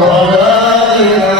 ولا إله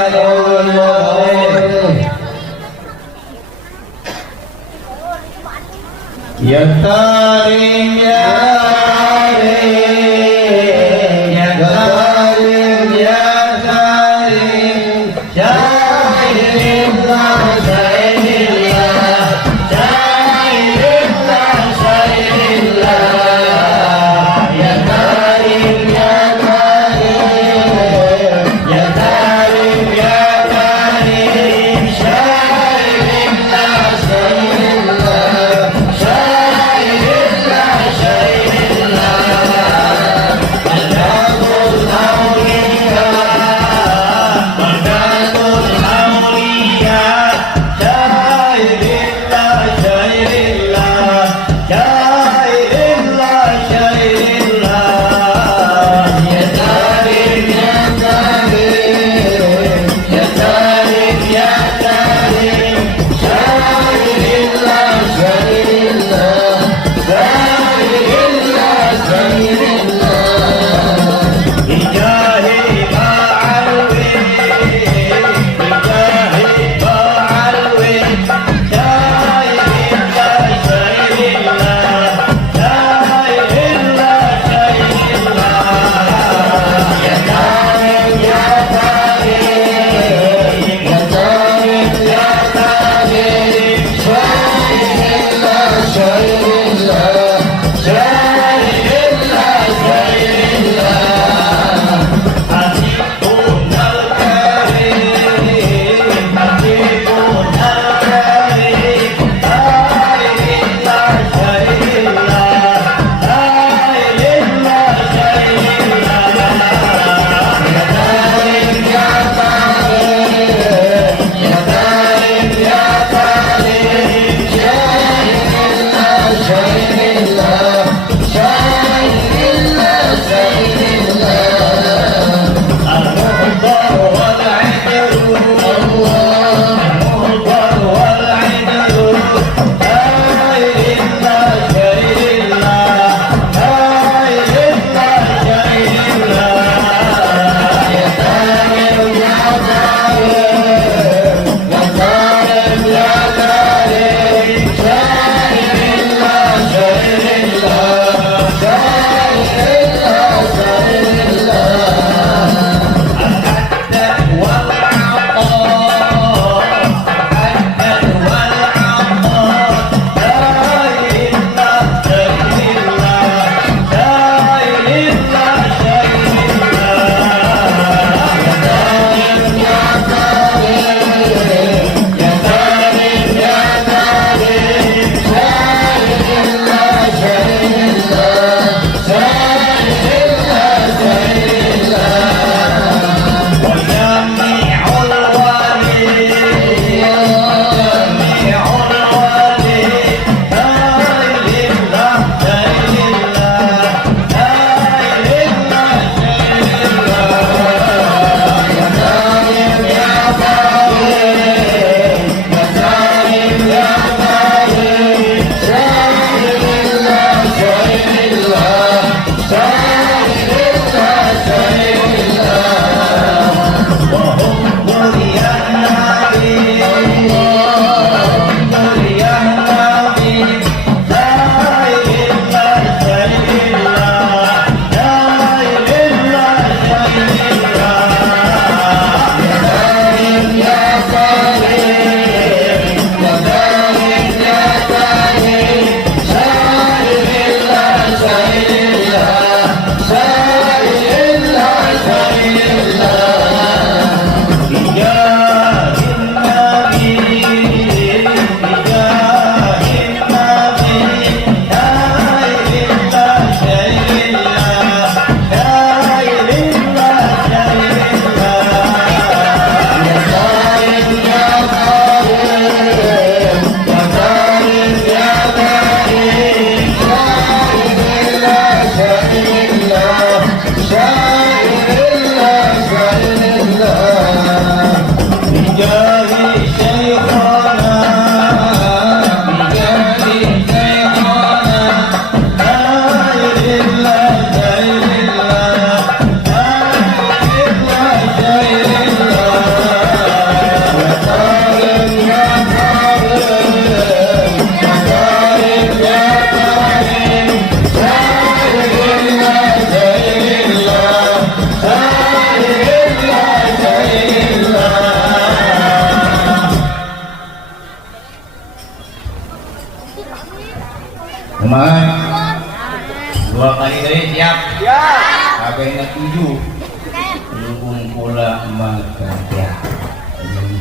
pula magkaya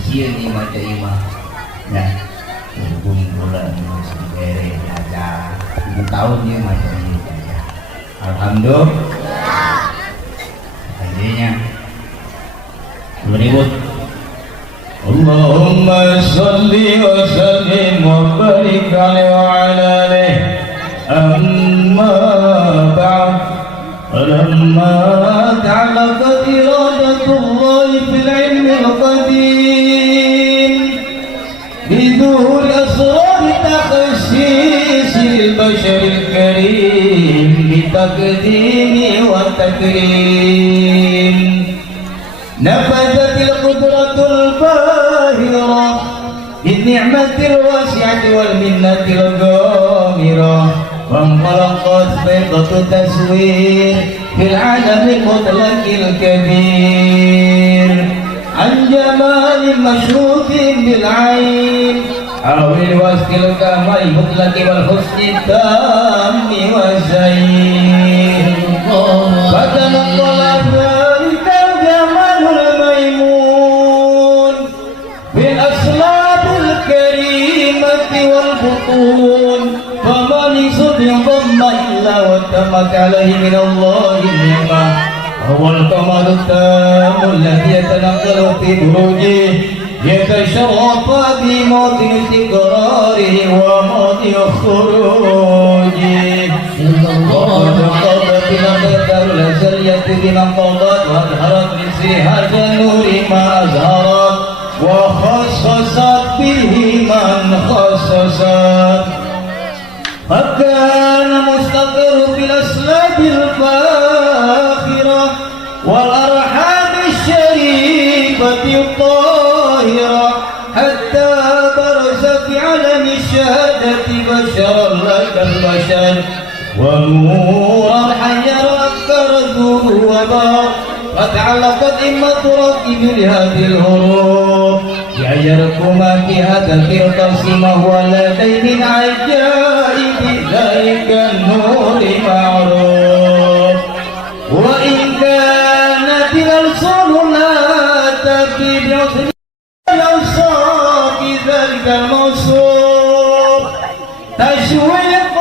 siya ni Matayma na pula sa kere ada ilang tahun dia macam ini alhamdulillah akhirnya berikut Allahumma salli wa sallim wa barik alaihi wa ala alihi amma ba'd ولما تعلقت إرادة الله في العلم القديم بظهور أسرار تخصيص البشر الكريم بتقديم والتكريم نفذت القدرة الباهرة بالنعمة الواسعة والمنة الغامرة وانطلقت بيضة تسوير في العالم المطلق الكبير عن جمال مشروط بالعين أو الوصف الكمال المطلق والحسن التام والزين فتنقل ذلك الجمال الميمون بالأسلاب الكريمة والبطون فمن ضم إلا وتمت عليه من الله النعمة هو الكمال التام الذي يتنقل في بروجه يتشرف بموطن استقراره وموطن خروجه وقد قضت الأقدار الأزلية بمن قضت وأظهرت بسرها النور ما أظهرت وخصصت به من خصصت فكان مستقر في الأسلاب الفاخرة والأرحام الشريفة الطاهرة حتى برز في علم الشهادة بشرا لك البشر ونورا حيرا كرده وبار فتعلقت إمة ركب لهذه الهروب يعجركما في هذا القرطاس ما هو لدي من عجائب ذلك النور معروف وإن كانت الألسن لا تفي بعسر الأوصاف ذلك الموصوف تشويق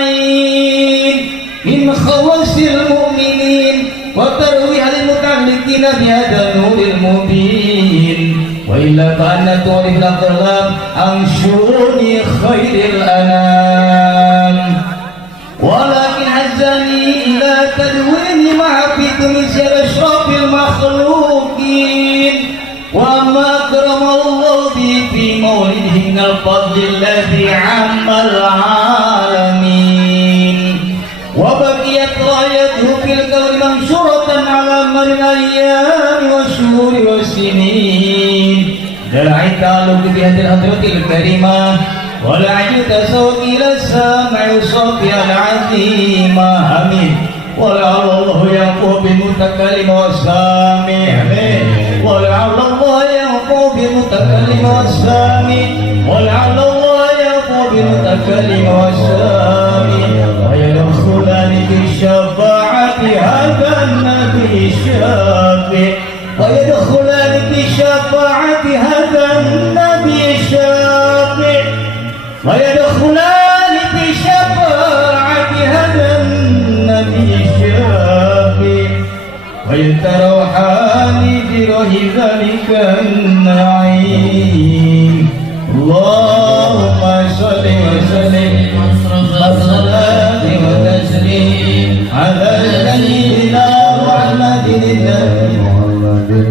للسامعين من خواص المؤمنين وترويح للمتعلقين بهذا النور المبين وإلا فأن تعرف الأقلام عن شؤون خير الأنام ولكن عزني إلى تدوين محبة مثل أشرف المخلوقين وما أكرم الله به في مولده من الفضل الذي عم العالمين وبقيت رايته في الكون منشورة على مر الأيام والشهور والسنين داعي التعلق بهذه الحضرة الكريمة ولعل تسوق إلى السامع صوتها العظيمة آمين ولعل الله ينفع بالمتكلم والسامع آمين ولعل الله ينفع بالمتكلم والسامع ولعل الله ينفع بالمتكلم والسامع ويدخلان في الشفاعة هذا النبي الشافع ويدخلان في شفاعة هذا النبي الشافع ويدخلان في شفاعة هذا النبي الشافع ويتروحان بروح ذلك النعيم اللهم صل وسلم والصلاة وتسليم على سيدنا محمد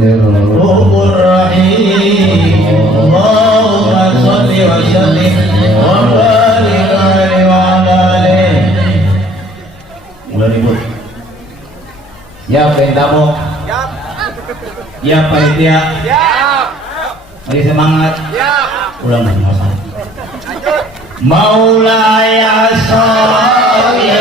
الرؤوف الرحيم اللهم صل وسلم وبارك عليه وعلى آله. Mulai ribut. Ya pentamu. Ya panitia. Mari semangat. Ulang lagi masalah. Maulaya salli